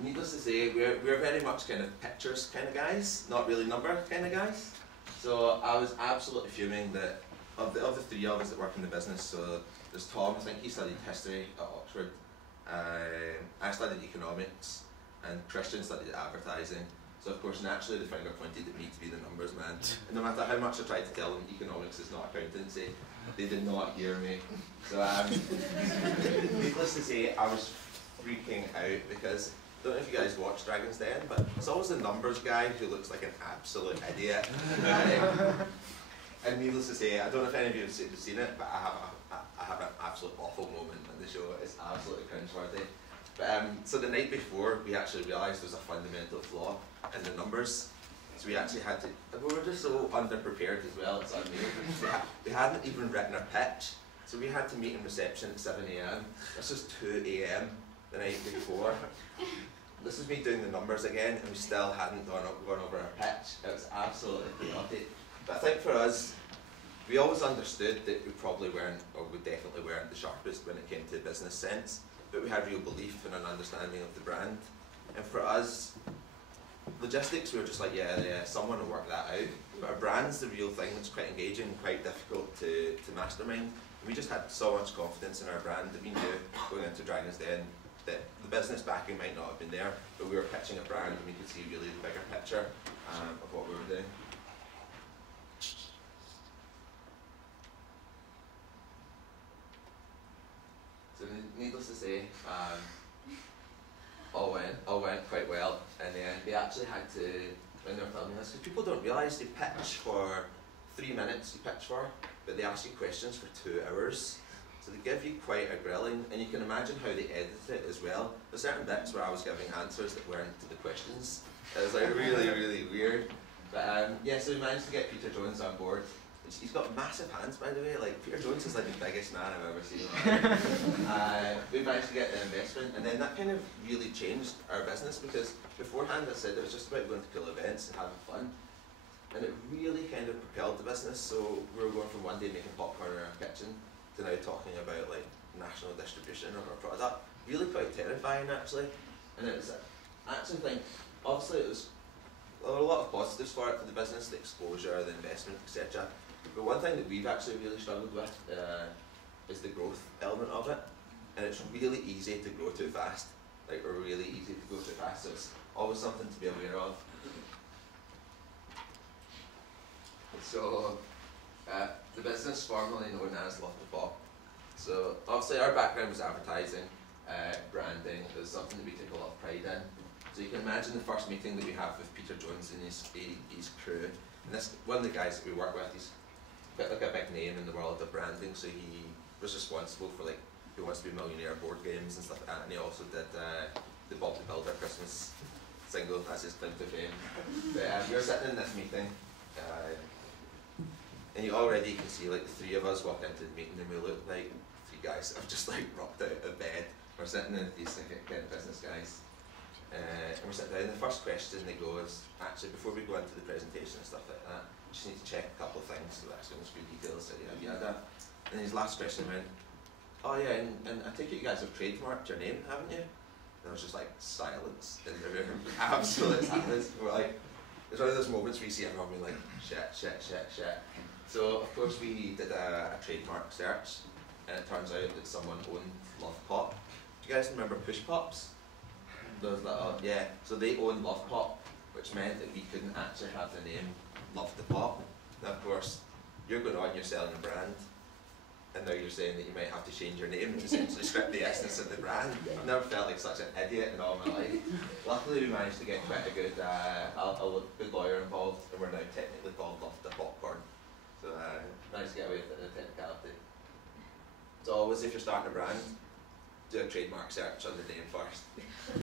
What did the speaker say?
needless to say, we're very much kind of pictures kind of guys, not really number kind of guys. So I was absolutely fuming that of the three of us that work in the business, so there's Tom, I think he studied history at Oxford, I studied economics, and Christian studied advertising. So of course naturally the finger pointed at me to be the numbers man. And no matter how much I tried to tell them economics is not accountancy, they did not hear me. So needless to say, I was freaking out because I don't know if you guys watch Dragon's Den, but it's always the numbers guy who looks like an absolute idiot. And needless to say, I don't know if any of you have seen it, but I have an absolute awful moment in the show. It's absolutely cringeworthy. But, so the night before, we actually realised there was a fundamental flaw in the numbers. So we actually had to, we were just so underprepared as well, it's unreal. We hadn't even written a pitch. So we had to meet in reception at 7 AM. This was 2 AM the night before. This was me doing the numbers again, and we still hadn't gone over our pitch. It was absolutely chaotic. But I think for us, we always understood that we probably weren't, or we definitely weren't the sharpest when it came to business sense, but we had real belief and an understanding of the brand. And for us, logistics, we were just like, yeah, someone will work that out. But our brand's the real thing that's quite engaging, quite difficult to mastermind. And we just had so much confidence in our brand that we knew going into Dragon's Den that the business backing might not have been there, but we were pitching a brand and we could see really the bigger picture of what we were doing. So needless to say, all went quite well, and then they actually had to, when they were filming this, because people don't realise they pitch for 3 minutes, you pitch for, but they ask you questions for 2 hours. So they give you quite a grilling, and you can imagine how they edit it as well. There's certain bits where I was giving answers that weren't to the questions. It was like really, really weird. But yeah, so we managed to get Peter Jones on board. He's got massive hands, by the way. Like Peter Jones is like the biggest man I've ever seen. We managed to get the investment, and then that kind of really changed our business, because beforehand I said it was just about going to cool events and having fun, and it really kind of propelled the business. So we were going from one day making popcorn in our kitchen to now talking about like national distribution of our product. Really quite terrifying actually, and it was. I actually think obviously there were a lot of positives for it, for the business, the exposure, the investment, etc. But one thing that we've actually really struggled with is the growth element of it, and it's really easy to grow too fast. Like really easy to go too fast, so it's always something to be aware of. So the business formerly known as Love to Pop. So obviously our background was advertising, branding. It was something that we take a lot of pride in. So you can imagine the first meeting that we have with Peter Jones and his crew. And this, one of the guys that we work with, he's quite like a big name in the world of branding, so he was responsible for like Who Wants to Be a Millionaire board games and stuff like that, and he also did the Bob the Builder Christmas single, that's his claim to fame. But we were sitting in this meeting, and you already can see like the 3 of us walk into the meeting and we look like 3 guys that have just like rocked out of bed. We're sitting in these like, kind of business guys. And we're sitting down, and the first question they go is, actually before we go into the presentation and stuff like that, we just need to check a couple of things, so that's going to be details, yada. And his last question went, oh yeah, and I take it you guys have trademarked your name, haven't you? And it was just like silence in the room, absolute silence. We're like, it's one of those moments where you see everyone being like, shit. So of course we did a trademark search, and it turns out that someone owned Love Pop. Do you guys remember Push Pops? Those little, yeah, so they own Love Pop, which meant that we couldn't actually have the name Love the Pop. Now of course, you're going on, you're selling a brand, and now you're saying that you might have to change your name and essentially strip the essence of the brand. I've never felt like such an idiot in all my life. Luckily we managed to get quite a good lawyer involved, and we're now technically called Love the Popcorn. So managed to get away with the technicality. So always if you're starting a brand, do a trademark search on the name first.